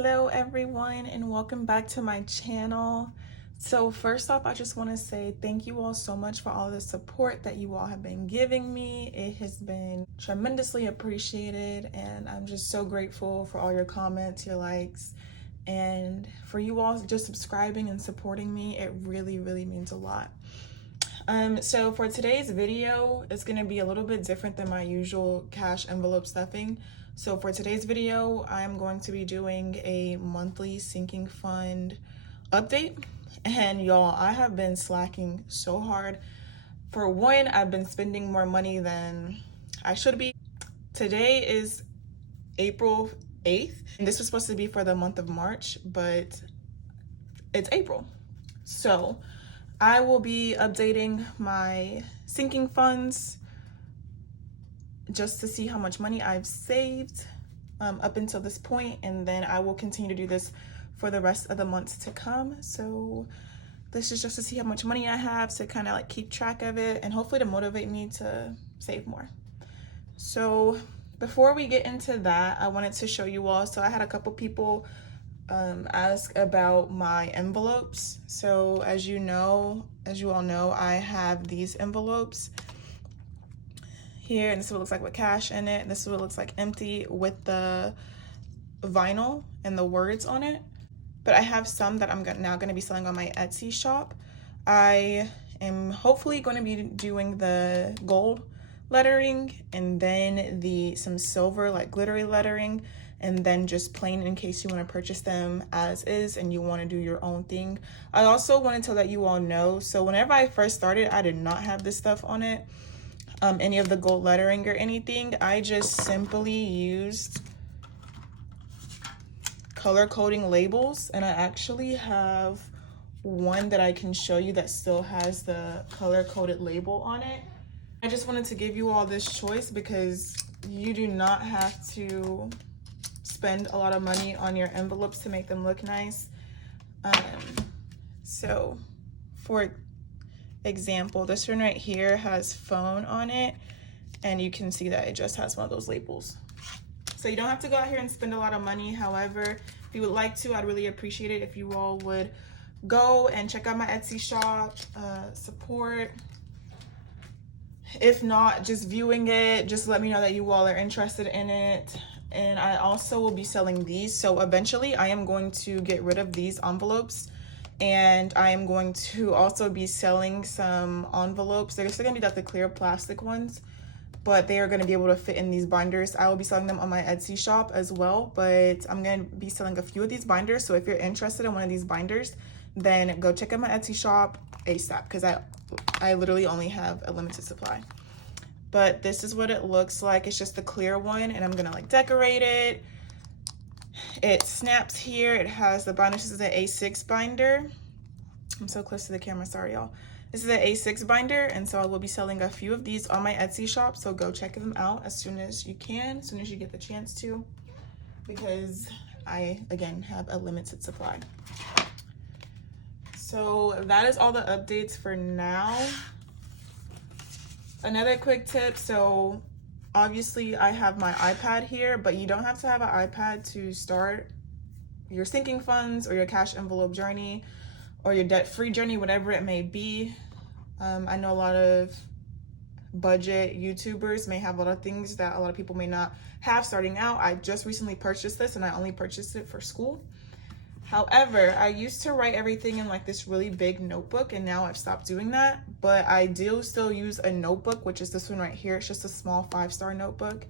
Hello everyone and welcome back to my channel. So first off, I just want to say thank you all so much for all the support that you all have been giving me. It has been tremendously appreciated and I'm just so grateful for all your comments, your likes, and for you all just subscribing and supporting me. It really means a lot. So for today's video, it's going to be a little bit different than my usual cash envelope stuffing. So for today's video, I'm going to be doing a monthly sinking fund update. And y'all, I have been slacking so hard. For one, I've been spending more money than I should be. Today is April 8th, and this was supposed to be for the month of March, but it's April. So I will be updating my sinking funds just to see how much money I've saved up until this point, and then I will continue to do this for the rest of the months to come. So this is just to see how much money I have, to kind of like keep track of it and hopefully to motivate me to save more. So before we get into that, I wanted to show you all. So I had a couple people ask about my envelopes. So as you all know, I have these envelopes here, and this is what it looks like with cash in it. This is what it looks like empty with the vinyl and the words on it. But I have some that I'm now going to be selling on my Etsy shop. I am hopefully going to be doing the gold lettering and then some silver like glittery lettering, and then just plain in case you want to purchase them as is and you want to do your own thing. I also wanted to let you all know, so whenever I first started, I did not have this stuff on it, any of the gold lettering or anything. I just simply used color coding labels, and I actually have one that I can show you that still has the color coded label on it. I just wanted to give you all this choice because you do not have to spend a lot of money on your envelopes to make them look nice. So for example, this one right here has phone on it, and you can see that it just has one of those labels. So you don't have to go out here and spend a lot of money. However, if you would like to, I'd really appreciate it if you all would go and check out my Etsy shop, support. If not, just viewing it, just let me know that you all are interested in it. And I also will be selling these. So eventually I am going to get rid of these envelopes, and I am going to also be selling some envelopes. They're still gonna be like the clear plastic ones, but they are gonna be able to fit in these binders. I will be selling them on my Etsy shop as well, but I'm gonna be selling a few of these binders. So if you're interested in one of these binders, then go check out my Etsy shop ASAP, because I literally only have a limited supply. But this is what it looks like. It's just the clear one, and I'm gonna like decorate it. It snaps here. It has the binder. This is an A6 binder. I'm so close to the camera, sorry y'all. This is an A6 binder, and so I will be selling a few of these on my Etsy shop. So go check them out as soon as you can, as soon as you get the chance to, because I, again, have a limited supply. So that is all the updates for now. Another quick tip, so obviously I have my iPad here, but you don't have to have an iPad to start your sinking funds or your cash envelope journey or your debt-free journey, whatever it may be. I know a lot of budget YouTubers may have a lot of things that a lot of people may not have starting out. I just recently purchased this, and I only purchased it for school. However, I used to write everything in like this really big notebook, and now I've stopped doing that. But I do still use a notebook, which is this one right here. It's just a small 5-star notebook.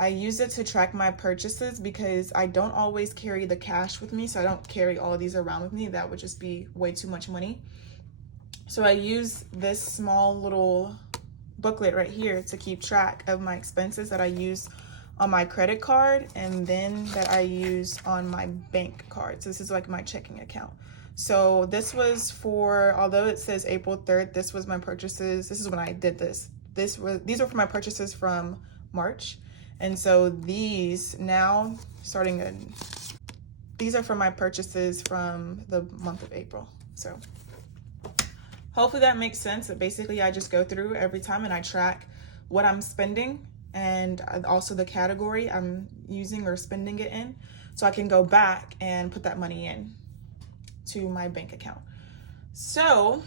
I use it to track my purchases because I don't always carry the cash with me, so I don't carry all of these around with me. That would just be way too much money. So I use this small little booklet right here to keep track of my expenses that I use on my credit card, and then that I use on my bank card. So this is like my checking account. So this was for, although it says April 3rd, this was my purchases. This is when I did this. These were for my purchases from March. And so these now these are for my purchases from the month of April. So hopefully that makes sense. But basically I just go through every time and I track what I'm spending and also the category I'm using or spending it in. so I can go back and put that money in to my bank account. So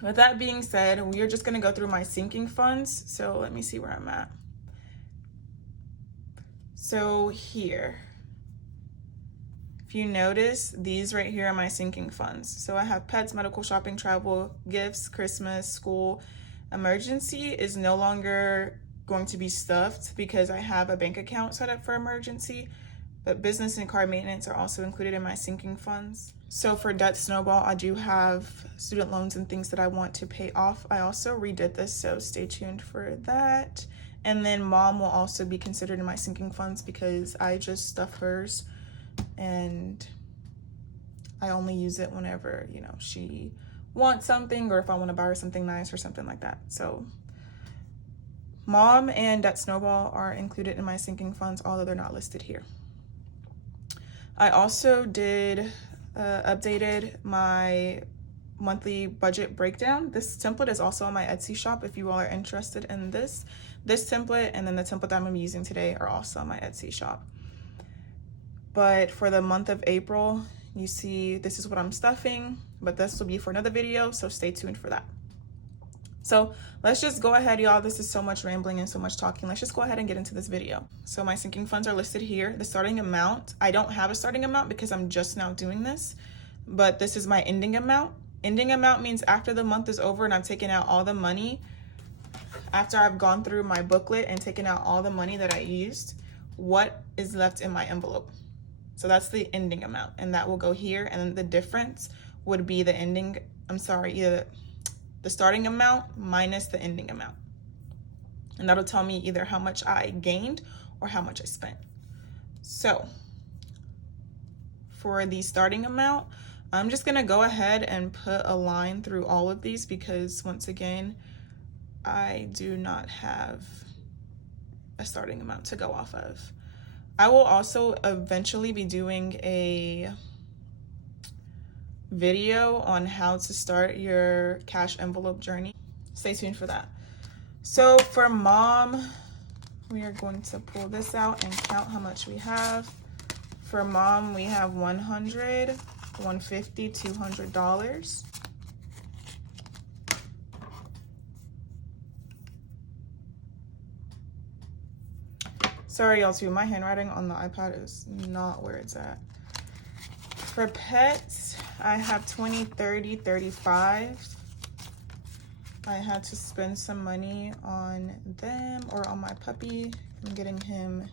with that being said, we are just going to go through my sinking funds. So let me see where I'm at. So here, if you notice, these right here are my sinking funds. So I have pets, medical, shopping, travel, gifts, Christmas, school. Emergency is no longer going to be stuffed because I have a bank account set up for emergency, but business and car maintenance are also included in my sinking funds. So for debt snowball, I do have student loans and things that I want to pay off. I also redid this, so stay tuned for that. And then mom will also be considered in my sinking funds because I just stuff hers and I only use it whenever, you know, she wants something or if I want to buy her something nice or something like that. So mom and debt snowball are included in my sinking funds, although they're not listed here. I also did updated my monthly budget breakdown. This template is also on my Etsy shop if you all are interested in this. This template and then the template that I'm using today are also on my Etsy shop. But for the month of April, you see this is what I'm stuffing, but this will be for another video, so stay tuned for that. So let's just go ahead, y'all. This is so much rambling and so much talking. Let's just go ahead and get into this video. So my sinking funds are listed here. The starting amount, I don't have a starting amount because I'm just now doing this, but this is my ending amount. Ending amount means after the month is over and I've taken out all the money, after I've gone through my booklet and taken out all the money that I used, what is left in my envelope. So that's the ending amount, and that will go here, and then the difference would be the ending, either the starting amount minus the ending amount. And that'll tell me either how much I gained or how much I spent. So for the starting amount, I'm just gonna go ahead and put a line through all of these because once again, I do not have a starting amount to go off of. I will also eventually be doing a video on how to start your cash envelope journey. Stay tuned for that. So for mom, we are going to pull this out and count how much we have. For mom, we have $100, $150, $200. Sorry, y'all, too. My handwriting on the iPad is not where it's at. For pets, I have 20, 30, 35. I had to spend some money on them or on my puppy. I'm getting him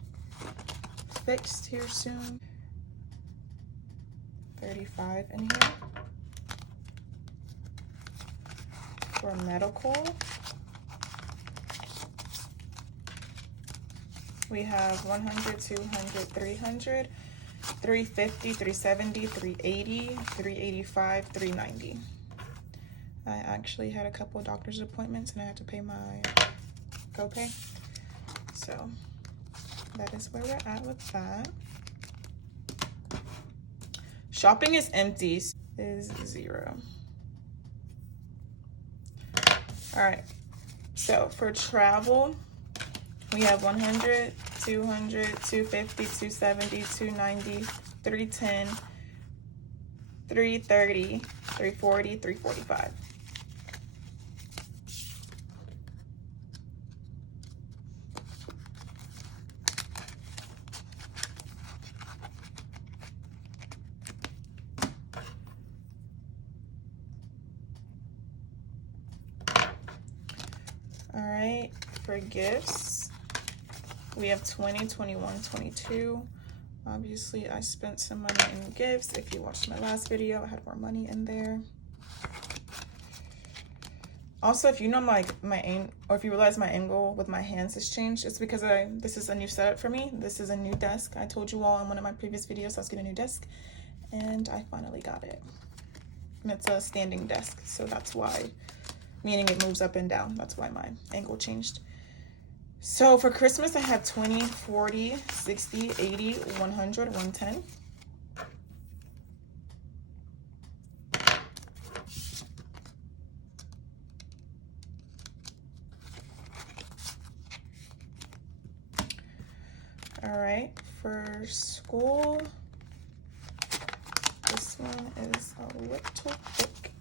fixed here soon. 35 in here. For medical, we have 100, 200, 300, 350, 370, 380, 385, 390. I actually had a couple of doctor's appointments and I had to pay my copay. So that is where we're at with that. Shopping is empty, is 0. All right, so for travel, we have 100, 200, 250, 270, 290, 310, 330, 340, 345. All right, for gifts, we have 20, 21, 22. Obviously, I spent some money in gifts. If you watched my last video, I had more money in there. Also, if you know my aim, or if you realize my angle with my hands has changed, it's because this is a new setup for me. This is a new desk. I told you all in one of my previous videos I was getting a new desk, and I finally got it. And it's a standing desk, so that's why, meaning it moves up and down. That's why my angle changed. So for Christmas, I have 20, 40, 60, 80, 100, 110. All right, for school, this one is a little thick.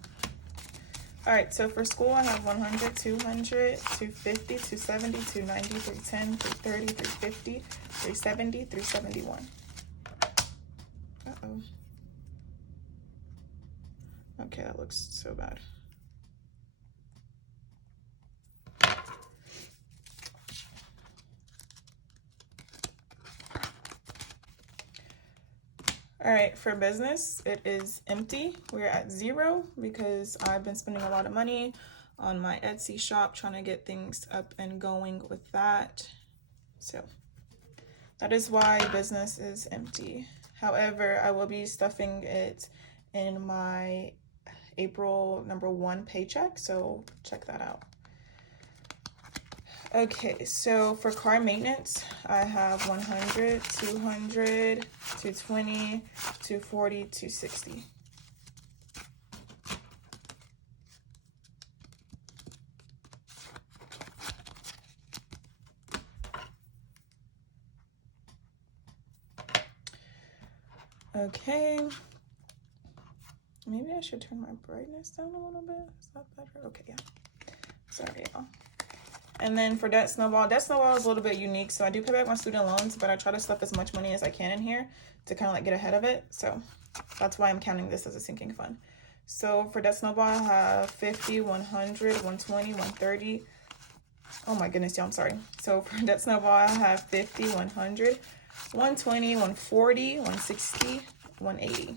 All right, so for school, I have 100, 200, 250, 270, 290, 310, 330, 350, 370, 371. Uh-oh. Okay, that looks so bad. All right, for business, it is empty. We're at 0 because I've been spending a lot of money on my Etsy shop trying to get things up and going with that. So that is why business is empty. However, I will be stuffing it in my April #1 paycheck, so check that out. Okay, so for car maintenance, I have 100, 200, 220, 240, 260. Okay, maybe I should turn my brightness down a little bit. Is that better? Okay, yeah. Sorry, y'all. And then for Debt Snowball is a little bit unique. So I do pay back my student loans, but I try to stuff as much money as I can in here to kind of like get ahead of it. So that's why I'm counting this as a sinking fund. So for Debt Snowball, I have 50, 100, 120, 130. Oh my goodness, y'all, I'm sorry. So for Debt Snowball, I have 50, 100, 120, 140, 160, 180.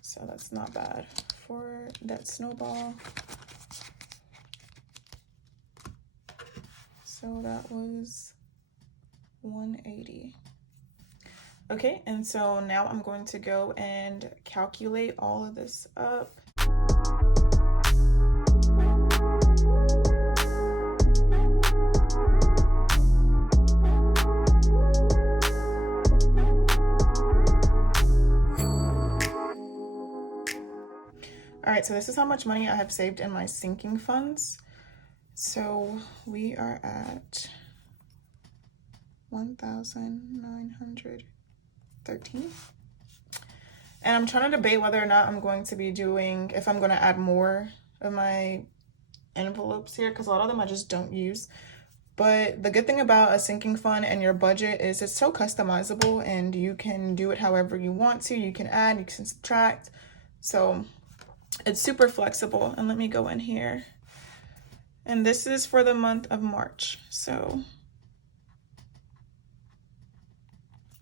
So that's not bad for Debt Snowball. So that was 180. Okay, and so now I'm going to go and calculate all of this up. All right, so this is how much money I have saved in my sinking funds. So we are at 1,913. And I'm trying to debate whether or not I'm going to be doing, if I'm going to add more of my envelopes here, because a lot of them I just don't use. But the good thing about a sinking fund and your budget is it's so customizable and you can do it however you want to. You can add, you can subtract. So it's super flexible. And let me go in here. And this is for the month of March. So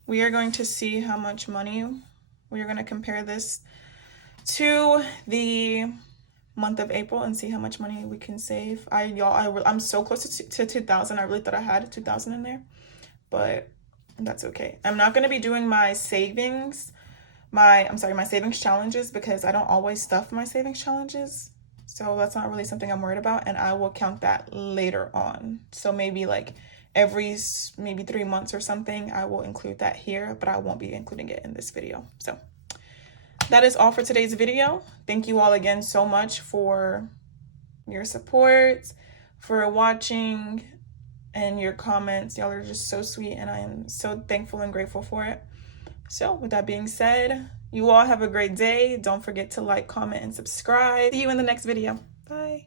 we are going to see how much money, we are going to compare this to the month of April and see how much money we can save. I'm so close to 2,000. I really thought I had 2,000 in there, but that's okay. I'm not going to be doing my savings, my savings challenges, because I don't always stuff my savings challenges. So that's not really something I'm worried about, and I will count that later on. So maybe like every 3 months or something, I will include that here, but I won't be including it in this video. So that is all for today's video. Thank you all again so much for your support, for watching, and your comments. Y'all are just so sweet, and I am so thankful and grateful for it. So with that being said, you all have a great day. Don't forget to like, comment, and subscribe. See you in the next video. Bye.